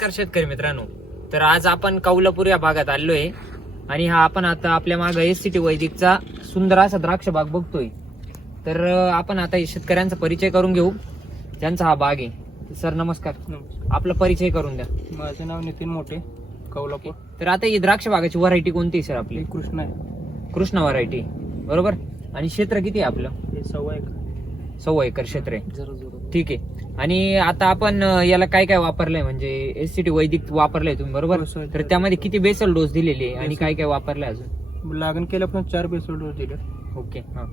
नमस्कार शेतकरी मित्रांनो. तर आज आपण कौलापूर या भागात आलोय आणि हा आपण आता आपल्या मागे एस सी टी वैदिकचा सुंदर असा द्राक्ष बाग बघतोय. तर आपण आता शेतकऱ्यांचा परिचय करून घेऊ. ज्यांचा हा बाग आहे. सर नमस्कार. आपला परिचय करून द्या. माझं नाव नितीन मोठे कौलापूर तर आता ही द्राक्ष बागाची व्हरायटी कोणती सर आपली? कृष्ण आहे. कृष्ण व्हरायटी बरोबर? आणि क्षेत्र किती आहे आपलं? हे सव्वा एक सव्वा एकर क्षेत्र आहे. ठीक आहे. आणि आता आपण अं, याला काय काय वापरलंय? म्हणजे एस सी टी वैदिक वापरलंय तुम्ही बरोबर? हो, sir. तर त्यामध्ये किती बेसल डोस दिलेली आहे आणि Basal. काय काय वापरलंय अजून? लागण केल्यापासून चार बेसोड डोस दिले. ओके हा.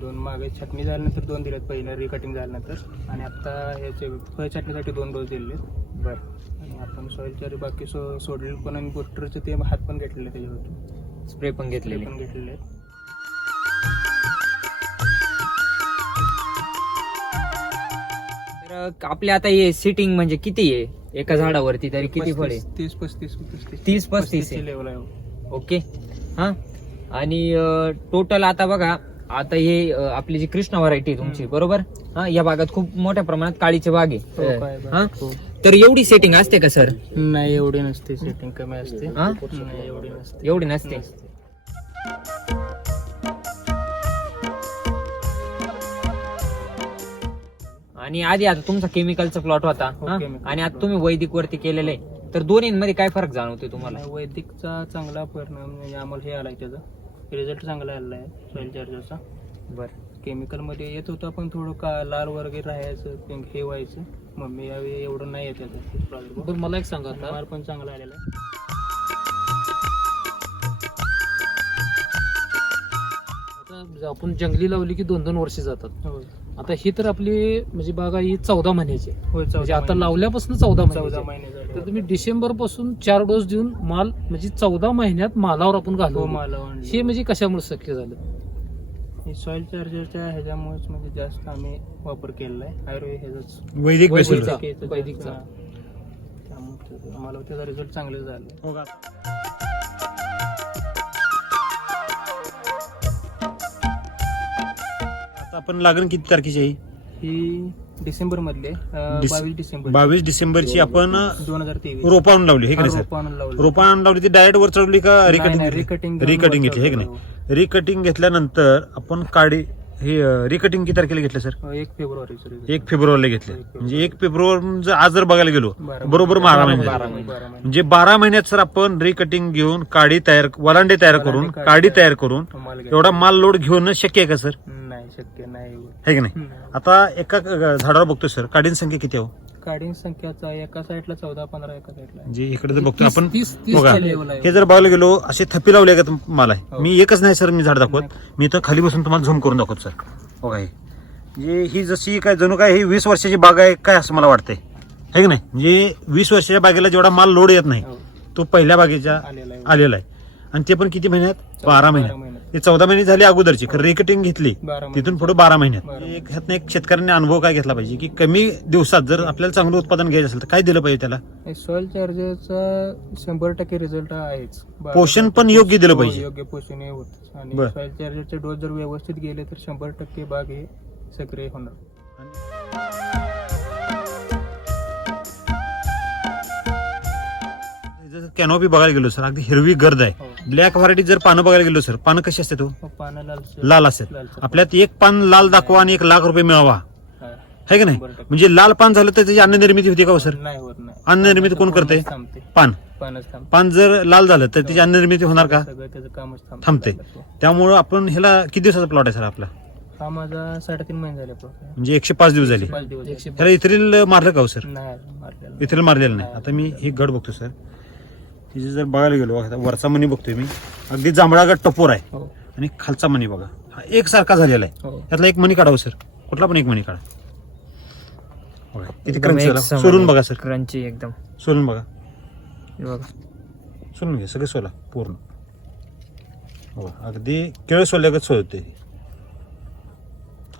दोन मागे छटणी झाल्यानंतर दोन दिलेत पहिल्या रिकटिंग झाल्यानंतर. आणि आता ह्याचे फळ छटणीसाठी दोन डोस दिले बर. आणि आपण सॉइलच्या बाकी सो सोडलेले पण आणि बुस्टरचे ते हात पण घेतलेले त्याच्यावरती. स्प्रे पण ते घेतलेले पण घेतलेले आहेत. आपले आता हे सिटिंग म्हणजे किती आहे? एका झाडावरती तरी किती फळ आहे? तीस पस्तीस पस्तीस. तीस पस्तीस आहे. लेवल आहे. ओके. हा. आणि टोटल आता बघा आता हे आपली जी कृष्णा व्हरायटी आहे तुमची. बरोबर? हा या भागात खूप मोठ्या प्रमाणात काळीचे बाग हो, आहे हा. हो. तर एवढी सेटिंग असते का सर नाही एवढी नसते सेटिंग कमी असते. एवढी नसते. एवढी नसते. आणि आधी आता तुमचा केमिकलचा प्लॉट होता हो, हा? chemical आणि आता plot. तुम्ही वैदिक वरती केलेलं आहे. तर दोन्हीमध्ये काय फरक जाणवतोय तुम्हाला? वैदिकचा चांगला परिणाम म्हणजे आम्हाला हे आलाय त्याचा. रिझल्ट चांगला आलेला आहे सॉइल चार्जरचा बर. केमिकलमध्ये येत होता पण थोडं का लाल वगैरे राहायचं हे व्हायचं. मम्मी यावेळी एवढं नाही येत प्रादुर्भाव. बरं मला एक सांगा आणि आता माल पण चांगला आलेला आहे. आता आपण जंगली लावली की दोन दोन वर्ष जातात. होय आता ही तर आपली म्हणजे बागा ही चौदा महिन्याची आहे. होय म्हणजे आता महिने- लावल्यापासून चौदा चौदा महिन्याची आहे. महिने झाले. तर तुम्ही डिसेंबरपासून चार डोस देऊन माल म्हणजे चौदा महिन्यात मालावर आपण हो घालू माल हे म्हणजे कशामुळे शक्य झालं? हे सॉइल चार्जरच्या ह्याच्यामुळेच म्हणजे जास्त आम्ही वापर केलेला आहे. आयुर्वेद ह्याचाच. वैदिक वैदिकचा. हा. त्यामुळे ते- आम्हाला त्याचा रिझल्ट चांगले झाले. आपण लागण किती तारखेची आहे? ही डिसेंबर मधले डिस- बावीस डिसेंबर बावीस डिसेंबरची आपण दोन हजार तेवीस. रोपा आणून लावली हे का नाही सर रोपा आणून लावली. ती डायरेक्ट वर चढवली का रिकटिंग रिकटिंग रिकटिंग घेतली. हे की नाही? रिकटिंग घेतल्यानंतर आपण काडी हे रिकटिंग किती तारखेला घेतलं सर एक फेब्रुवारी सर एक फेब्रुवारीला घेतले. म्हणजे एक फेब्रुवारी जर आज जर बघायला गेलो बारा बरोबर बारा महिने. म्हणजे बारा महिन्यात सर आपण रिकटिंग घेऊन काडी तयार वलांडे तयार करून काडी तयार करून. एवढा माल लोड घेऊन शक्य आहे का सर नाही शक्य नाही. है की नाही. आता एका झाडावर बघतोय सर काडींची संख्या किती आहे काढीन संख्याचा एका साईडला चौदा पंधरा एका साईडला म्हणजे इकडे जर बघतोय आपण. तीस बघा आहे. हे जर बघायला गेलो असे थप्पी लावले का तुम- माल? हो. मी एकच नाही सर मी झाड दाखवत. मी तर खाली बसून तुम्हाला झूम करून दाखवतो सर. बघा हे. म्हणजे ही जशी काय जणू काय ही वीस वर्षाची बाग आहे काय असं मला वाटतंय. है की नाही? म्हणजे वीस वर्षाच्या बागेला जेवढा माल लोड येत नाही हो. तो पहिल्या बागेच्या आलेला आहे. आलेला आहे. आणि ते पण किती महिन्यात? बारा महिन्यात ते चौदा महिने झाले अगोदरची. रिकटिंग घेतली. तिथून पुढे बारा महिन्यात. एक ह्यातनं एक शेतकऱ्यांनी अनुभव काय घेतला पाहिजे? की कमी दिवसात जर आपल्याला चांगलं उत्पादन घ्यायचं असेल तर काय दिलं पाहिजे त्याला? सॉइल चार्जरचा शंभर टक्के रिझल्ट आहेच. पोषण पण योग्य दिलं हो, पाहिजे. योग्य पोषण हे होत. आणि. सॉइल चार्जरचे डोस जर व्यवस्थित गेले तर शंभर टक्के बाग हे सक्रिय होणार. जसं कॅनॉपी बघायला गेलो सर अगदी हिरवी गर्द आहे. हो. ब्लॅक व्हरायटी जर पानं बघायला गेलो सर पानं कशी असते तो? हो, पानं लाल लालसर. आपल्यात एक पान लाल दाखवा आणि एक लाख रुपये मिळावा. हा. है का नाही. म्हणजे लाल पान झालं तर त्याची अन्न निर्मिती होती का हो सर नाही होत नाही. अन्न निर्मिती कोण करते थांबते. पान. पानच थांबते. पान जर लाल झालं तर त्याची अन्न निर्मिती होणार का? सगळं त्याचं कामच थांबते. थांबते. त्यामुळं आपण ह्याला किती दिवसाचा प्लॉट आहे सर आपला? हा माझा साडेतीन महिने झाले प्रॉपर. म्हणजे एकशे पाच दिवस झाले. पाच दिवस. एकशे ह्याला इथरील मारलं का हो सर झाले. नाही मारलेला इथरील मारलेलं नाही. आता मी ही गड बघतो सर तिचे जर बघायला गेलो आता वरचा मणी बघतोय मी. अगदी जांभळा गड टपोर आहे. हो. आणि खालचा मणी बघा. हा एक सारखा झालेला आहे. हो. त्यातला एक मणी काढावं सर. कुठला पण एक मणी काढा. बघा, किती एकदम क्रंची एक झाला. समान सोलून आहे. बघा सर. क्रंची एकदम. सोलून बघा. हे बघा. सोलून घ्या सगळे सोला पूर्ण. हो अगदी केळ सोल्यागत सोलते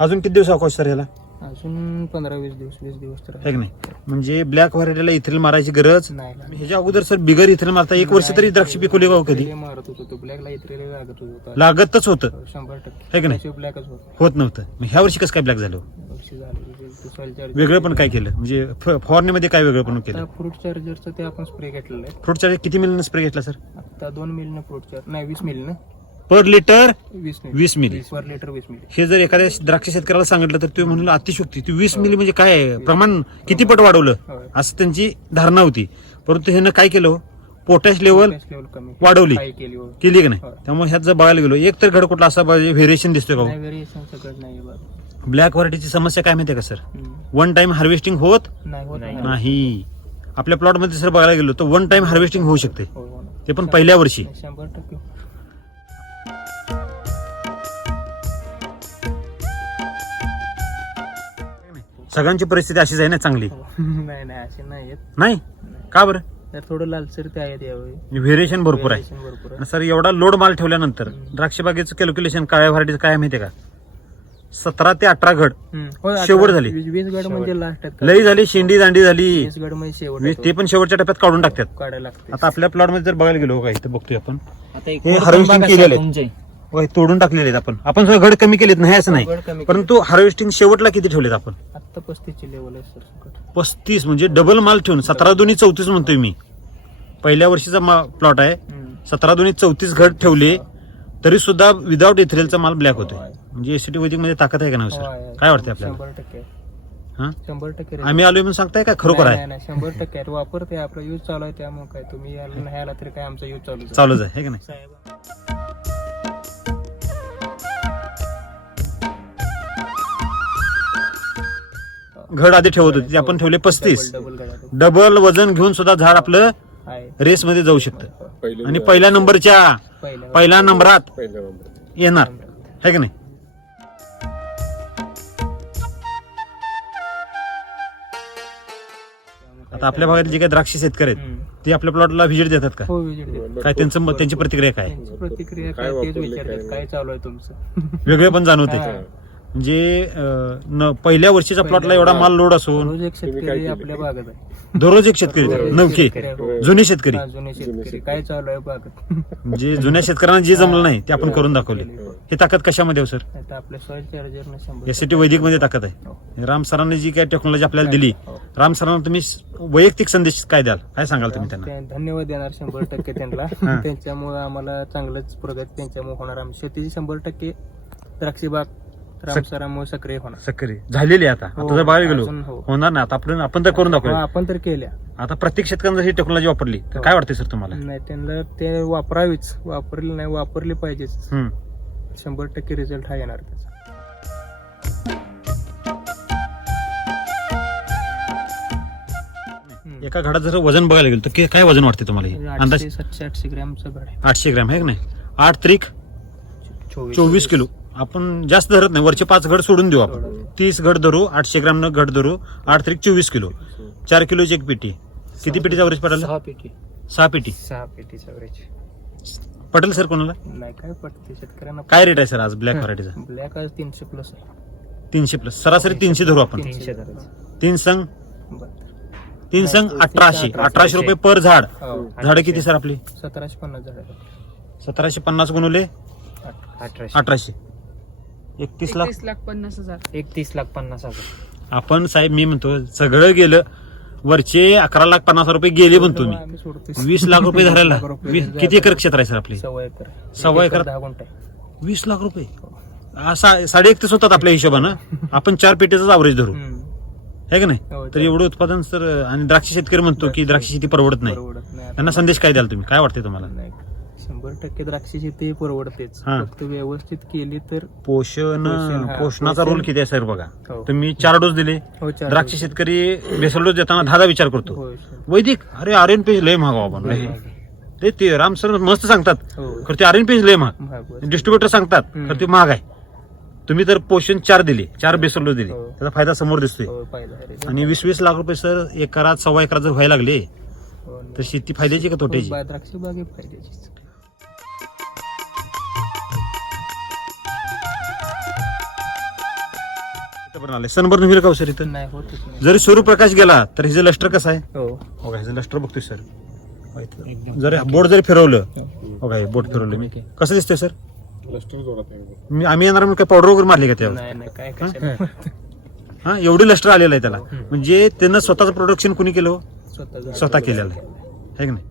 अजून किती दिवस अवकाश सर ह्याला अजून पंधरा वीस दिवस वीस दिवस तर है की नाही? म्हणजे ब्लॅक व्हरायटीला इथेल मारायची गरज? नाही लागत. ह्याच्या अगोदर सर बिगर इथेल मारता एक वर्ष तरी द्राक्ष पिकवली का हो कधी? मारत होतो तो. ब्लॅकला लागत होतो. लागतच होतं. शंभर है की टक्के नाही? त्याशिवाय ब्लॅकच होत होत नव्हतं. मग ह्या वर्षी कसं काय ब्लॅक झालं? वर्ष झाले सॉइल चार्जर वेगळं पण काय केलं? म्हणजे फ- फवारणीमध्ये काय वेगळं पण केलं? फ्रूट चार्जरचं ते आपण स्प्रे घेतलेलं आहे. फ्रूट चार्जर किती मिलीनं स्प्रे घेतला सर आता दोन मिलनं फ्रूट चार्जर नाही वीस मिल ना पर लिटर वीस मिल वीस मिली पर लिटर वीस मिली हे जर एखाद्या द्राक्ष शेतकऱ्याला सांगितलं तर ते म्हणलं अतिशोक्ती तू वीस मिली म्हणजे काय आहे? प्रमाण किती पट वाढवलं होय. असं त्यांची धारणा होती परंतु ह्यानं काय केलं पोटॅश लेवल कमी वाढवली. केली हो. केली की नाही होय. त्यामुळे ह्यात जर बघायला गेलो एक तर घड कुठला असा व्हेरिएशन दिसतोय का व्हेरिएशन सगळं नाही बरं ब्लॅक व्हरायटीची समस्या काय माहितीये का सर हम्म. वन टाइम हार्वेस्टिंग होत नाही होत नाही. नाही. नाही आपल्या प्लॉटमध्ये सर बघायला गेलो तर वन टाइम हार्वेस्टिंग होऊ शकते हो, हो ना. ते पण पहिल्या वर्षी शंभर टक्के सगळ्यांची परिस्थिती अशीच आहे ना चांगली? हो. नाही नाही असे नाही आहेत. नाही? का बरं? तर थोडं लालसर ते आहेत यावेळी. व्हेरिएशन भरपूर आहे. Variation भरपूर आहे. आणि सर एवढा लोड माल ठेवल्यानंतर द्राक्ष बागेचं कॅल्क्युलेशन काळ्या व्हरायटीचं काय माहितीये का? सतरा ते अठरा घड. हम्म. हो, आता शेवट झाली. वीस वीस गड म्हणजे लास्ट आहेत. का? लई झाली शेंडी दांडी झाली. वीस गड म्हणजे शेवट वीस- ते. तो. पण शेवटच्या टप्प्यात काढून टाकतात. काढायला लागते. आता आपल्या प्लॉटमध्ये जर बघायला गेलो का इथं बघतोय आपण. आता हे harvesting बघा केलेलं सर आहे. तुमचे. तोडून टाकलेले आहेत आपण. आपण सगळं घड कमी केलेत नाही असं गड नाही परंतु हार्वेस्टिंग शेवटला किती ठेवलेत आपण? आता पस्तीसची लेवल आहे सर सकट. पस्तीस म्हणजे डबल माल ठेवून. सतरा दोन्ही चौतीस म्हणतोय मी. पहिल्या वर्षीचा प्लॉट आहे. सतरा दोन्ही चौतीस घड ठेवले तरी सुद्धा विदाऊट इथरेलचा माल ब्लॅक होतोय. म्हणजे एसीटी वैदिकमध्ये ताकद आहे का नाही हो, सर आहे. काय वाटतंय आपल्याला? शंभर टक्के. हा? शंभर टक्के आम्ही आलोय म्हणून सांगताय का खरोखर नाही, आहे? नाही, नाही, शंभर टक्के. आहे. वापरते आपला यूज चालू आहे त्यामुळे काय? तुम्ही याला नाही आला तरी काय आमचा यूज चालू चालूच आहे हे का नाही? साहेब. घड आधी ठेवत होते ते आपण ठेवले पस्तीस. डबल वजन घेऊन सुद्धा झाड आपलं रेस मध्ये जाऊ शकतं. आणि पहिल्या नंबरच्या पहिल्या नंबरात येणार. है की नाही? आता आपल्या भागात जे काही द्राक्ष शेतकरी आहेत. ते आपल्या प्लॉटला व्हिजिट देतात का? हो. काय त्यांचं त्यांची प्रतिक्रिया काय? प्रतिक्रिया काय काय चालू आहे तुमचं? वेगळे पण जाणवते. म्हणजे न- पहिल्या वर्षीच्या प्लॉटला एवढा माल लोड असून एक शेतकरी आपल्या भागात आहे. दररोज एक शेतकरी हो. जुने शेतकरी. हा, जुने शेतकरी. काय चालू आहे भागात म्हणजे जुन्या शेतकऱ्यांना जे जमलं नाही ते आपण करून दाखवले. हे ताकद कशामध्ये हो सर? आता आपल्या सॉइल चार्जर न शंभर एसीटी वैदिकमध्ये ताकद हो. आहे राम सरांनी जी काय टेक्नॉलॉजी आपल्याला दिली हो. राम सरांना तुम्ही वैयक्तिक संदेश काय द्याल? काय सांगाल तुम्ही त्यांना? ते धन्यवाद देणार शंभर टक्के त्यांना. हा. त्यांच्यामुळे आम्हाला चांगलंच प्रगती त्यांच्यामुळे होणार आम शेतीची शंभर टक्के द्राक्षी बाग सक्रिय होणार. सक्रिय. झालेली आहे आता. हो, आता जर बाहेर गेलो अजून हो. होणार ना आता आपण आपण तर करून हो, दाखवलं आपण तर केल्या. आता प्रत्येक शेतकऱ्यांना जर ही टेक्नॉलॉजी वापरली तर हो. काय वाटते सर तुम्हाला? नाही त्यांना ते वापरावीच. वापरली नाही वापरली पाहिजेच. हम्म. शंभर टक्के रिझल्ट हा येणार त्याचा. हम्म. एका घडात जर वजन बघायला गेलो तर कि- काय वजन वाटते तुम्हाला हे? अंदाज? आठशे सातशे आठशे ग्रॅमचं घड आहे. आठशे ग्रॅम आहे का नाही? आठ त्रिक चोवीस किलो. आपण जास्त धरत नाही. वरचे पाच घड सोडून देऊ आपण. तीस घड धरू आठशे ग्रॅम न घड धरू आठ त्रिक चोवीस किलो. चार किलोची एक पेटी. किती पेटीचा अवरेज पडेल सहा पेटी. सहा पेटी. सहा पेटी सगळ्याची पटेल सर कोणाला? नाही काय पडते शेतकऱ्यांना काय रेट आहे सर आज ब्लॅक व्हरायटीचा ब्लॅक आज तीनशे प्लस आहे. तीनशे प्लस सरासरी तीनशे धरू आपण. तीनशे तीन संघ? बरं. तीन संघ अठराशे. अठराशे. रुपये पर झाड. हो. झाडं किती सर आपली? सतराशे पन्नास झाड. सतराशे पन्नास गुणवले अठराशे. अठराशे. एकतीस लाख? एकतीस लाख पन्नास हजार. एकतीस लाख पन्नास हजार. आपण साहेब मी म्हणतो सगळं गेलं. वरचे अकरा लाख पन्नास हजार रुपये गेले म्हणतो मी. आम्ही. वीस लाख रुपये धरायला. वीस- किती एकर क्षेत्र आहे सर आपले? सव्वा एकर. सव्वा एक एकर? दहा गुंठ. आहे वीस लाख रुपये. आ, सा- साडे एकतीस होतात आपल्या हिशोबानं. आपण चार पेटीचाच अवरेज धरू. हम्म. आहे का नाही? हो, तर एवढं उत्पादन सर आणि द्राक्ष शेतकरी म्हणतो की द्राक्ष शेती परवडत नाही. परवडत नाही. त्यांना संदेश काय द्याल तुम्ही? काय वाटते तुम्हाला? नाही. शंभर टक्के द्राक्ष शेती परवडतेच हा. फक्त व्यवस्थित केली तर पोषण पोषण, हा, पोषणाचा पोषण. रोल किती आहे सर बघा हो. तुम्ही चार डोस दिले हो, चार द्राक्ष. शेतकरी बेसल डोस देताना दहा विचार करतो हो, वैदिक अरे आर्यन पेज लय महाग आपण लय ते ते राम सर मस्त सांगतात हो. खरं ते आर्यन पेज लय महाग महाग. डिस्ट्रीब्युटर सांगतात हम्म. खरं ते महाग आहे तुम्ही तर पोषण चार दिले चार बेसल डोस दिले हो. त्याचा फायदा समोर दिसतोय हो. आणि वीस वीस लाख रुपये सर एकरात सव्वा एकरात जर व्हायला लागले हो, तर शेती फायद्याची का तोट्याची बा- द्राक्ष बागे फायद्याची पण आले सनबर्न होईल का हो सर इथं नाही होतच नाही. जरी सूर्यप्रकाश गेला तर हिचं लष्टर कसं आहे? हो. हो का, हिचं लष्टर बघतोय सर. जर बोट जरी फिरवलं हो. काय बोट फिरवलं मी. कसं दिसतंय सर? मी आम्ही येणार म्हणून काय पावडर वगैरे मारली का त्यावर? नाही नाही काय कशाला? हा एवढी लष्टर आलेलं आहे त्याला. म्हणजे त्यानं स्वतःचं प्रोडक्शन कुणी केलं हो? स्वतः स्वतः केलेलं आहे. है की नाही?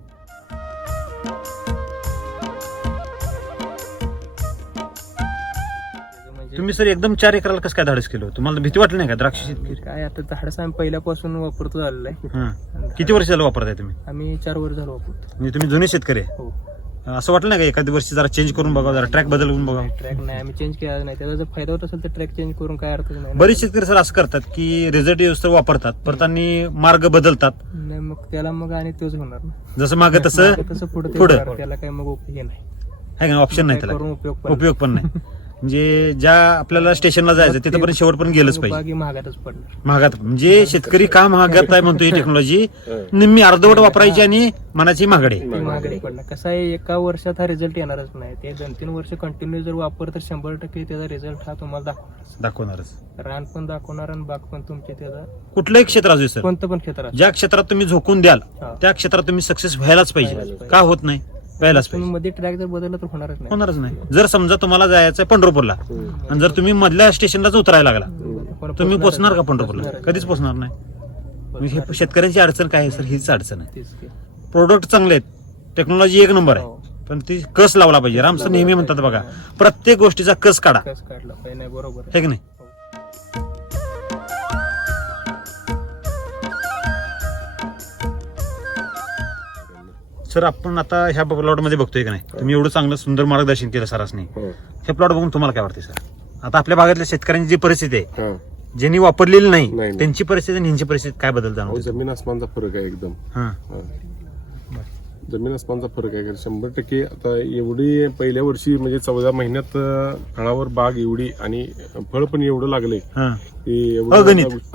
तुम्ही सर एकदम चार एकराला कसं काय धाडस केलं? तुम्हाला भीती वाटली नाही का? द्राक्ष शेतकरी? काय आता झाडच आम्ही पहिल्यापासून वापरतो झालेलं आहे. हा. किती वर्ष झालं वापरताय तुम्ही? आम्ही चार वर झालो वापरतो. म्हणजे तुम्ही जुने शेतकरी आहे? हो. असं वाटलं नाही का एखाद्या वर्षी जरा चेंज करून बघा जरा ट्रॅक बदलून बघा? ट्रॅक नाही आम्ही चेंज केला नाही. त्याचा जर फायदा होत असेल तर ट्रॅक चेंज करून काय अर्थ नाही. बरेच शेतकरी सर असं करतात की रिझल्ट येऊस तर वापरतात परत आणि मार्ग बदलतात. नाही मग त्याला मग आणि तोच होणार ना. जसं मागं तसं तसं पुढे पुढं. त्याला काय मग उपयोग नाही. आहे का ऑप्शन नाही त्याला. करून उपयोग पण उपयोग पण नाही. म्हणजे ज्या आपल्याला स्टेशनला जायचं तिथपर्यंत शेवटपर्यंत गेलंच पाहिजे. महागातच पडणार. महागात म्हणजे शेतकरी का महागात आहे म्हणतो ही टेक्नॉलॉजी निम्मी अर्धवट वापरायची आणि मनाची महागडे. महागडी. पडणार. कसं आहे एका वर्षात हा रिझल्ट येणारच नाही. ते दोन तीन वर्ष कंटिन्यू जर वापर तर शंभर टक्के त्याचा रिझल्ट हा तुम्हाला दाखवणार दाखवणारच. रान पण दाखवणार आणि बाग पण तुमचे त्याचा कुठलंही क्षेत्र असू सर. कोणतं पण क्षेत्र असो. ज्या क्षेत्रात तुम्ही झोकून द्याल हा. त्या क्षेत्रात तुम्ही सक्सेस व्हायलाच पाहिजे. का होत नाही? व्हायलाच तुम्ही पाहिजे. मध्ये ट्रॅक जर बदलला तर होणारच नाही. होणारच नाही. जर समजा तुम्हाला जायचं आहे पंढरपूरला आणि जर तुम्ही मधल्या स्टेशनलाच उतरायला लागला पण तुम्ही पोचणार का पंढरपूरला? पोचणारच. कधीच पोचणार नाही. मग हे शेतकऱ्यांची अडचण काय आहे सर? हीच अडचण आहे. तेच की. प्रोडक्ट चांगले आहेत. टेक्नॉलॉजी एक नंबर आहे. हो. पण ती कस लावला पाहिजे? रामसर नेहमी म्हणतात बघा प्रत्येक गोष्टीचा कस काढा. कस काढला पाहिजे? नाही बरोबर आहे. हे की नाही? सर आपण आता ह्या प्लॉटमध्ये बघतोय का नाही? तुम्ही एवढं चांगलं सुंदर मार्गदर्शन केलं सरासनी. हो. हे प्लॉट बघून तुम्हाला काय वाटते सर? आता आपल्या भागातल्या शेतकऱ्यांची जी परिस्थिती आहे हा. ज्यांनी वापरलेली नाही. त्यांची परिस्थिती आणि ह्यांची परिस्थिती काय बदल जाणवते? जमीन आसमानचा फरक आहे एकदम. हा. हा. जमीन आसमानचा फरक आहे शंभर टक्के आता एवढी पहिल्या वर्षी म्हणजे चौदा महिन्यात फळावर बाग एवढी आणि फळ पण एवढं लागले हा.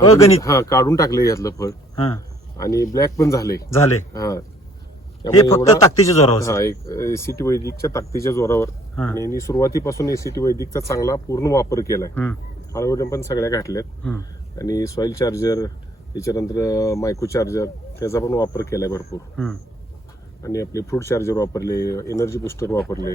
अगणित. हा काढून टाकले यातलं फळ. हा. आणि ब्लॅक पण झाले झाले हा. हे फक्त ताकदीच्या जोरावर हा एक एसीटी वैदिकच्या ताकदीच्या जोरावर. आणि सुरुवातीपासून एसीटी वैदिकचा चांगला पूर्ण वापर केलाय हळवड्या पण सगळ्या गाठल्यात हम्म. आणि सॉइल चार्जर त्याच्यानंतर मायक्रो चार्जर त्याचा पण वापर केलाय भरपूर. आणि आपले फ्रूट चार्जर वापरले एनर्जी बुस्टर वापरले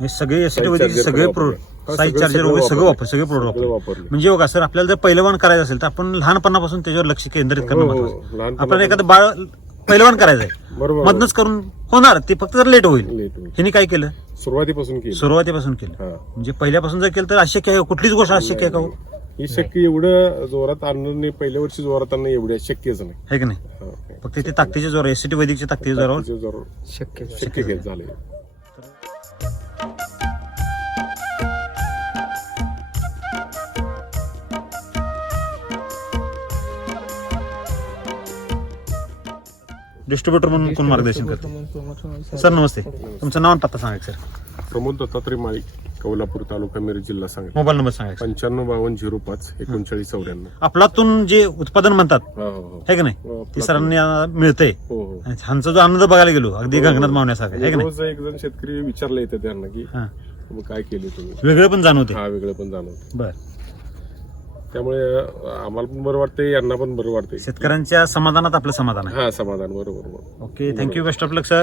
हे सगळे सगळे पण प्रो वापरले. साईज सगळं- चार्जर वगैरे सगळं. वापर सगळे प्रोडक्ट वापरले म्हणजे बघा सर आपल्याला जर पहिलवान करायचं असेल तर आपण लहानपणापासून त्याच्यावर लक्ष केंद्रित करणं हो, महत्वाचं हो. आपल्याला एखादं बाळ पहिलवान करायचंय. बरोबर मधनच करून होणार ते फक्त जर लेट होईल. लेट होईल. ह्यांनी काय केलं? सुरुवातीपासून केली. सुरुवातीपासून केलं. हा. म्हणजे पहिल्यापासून जर केलं तर अशक्य आहे कुठलीच गोष्ट अशक्य आहे का हो? ही शक्य एवढं जोरात आणणं नाही पहिल्या वर्षी जोरात आणणं एवढ्या शक्यच नाही. है की नाही? हा. फक्त ते ताकदीच्या जोर एसिटी वैदिकच्या ताकदीच्या जोरावर. ताकदीच्या जोरावर शक्य. शक्य झाले. डिस्ट्रीब्युटर म्हणून कोण मार्गदर्शन करते? सर नमस्ते. तुमचं नाव आणि पत्ता सांगा सर. प्रमोद दत्तात्रय माळी कौलापूर तालुका मिरज जिल्हा सांगली मोबाईल नंबर सांगा. पंच्याण्णव बावन्न झिरो पाच एकोणचाळीस चौऱ्याण्णव. आपलातून जे उत्पादन म्हणतात हो हो हो. है की नाही? ते सरांनी मिळतंय. हो हो. आणि ह्यांचा जो आनंद बघायला गेलो अगदी गंगनाथ मावण्यासारखा है की नाही? रोज एक जण शेतकरी विचारले येते त्यांना की हा. मग काय केले तुम्ही? वेगळं पण जाणवते हा वेगळं पण जाणवतं बर. त्यामुळे आम्हाला पण बरं वाटतंय यांना पण बरं वाटतंय. शेतकऱ्यांच्या समाधानात आपलं समाधान आहे. हा समाधान बरोबर बरोबर. Okay thank you best of luck sir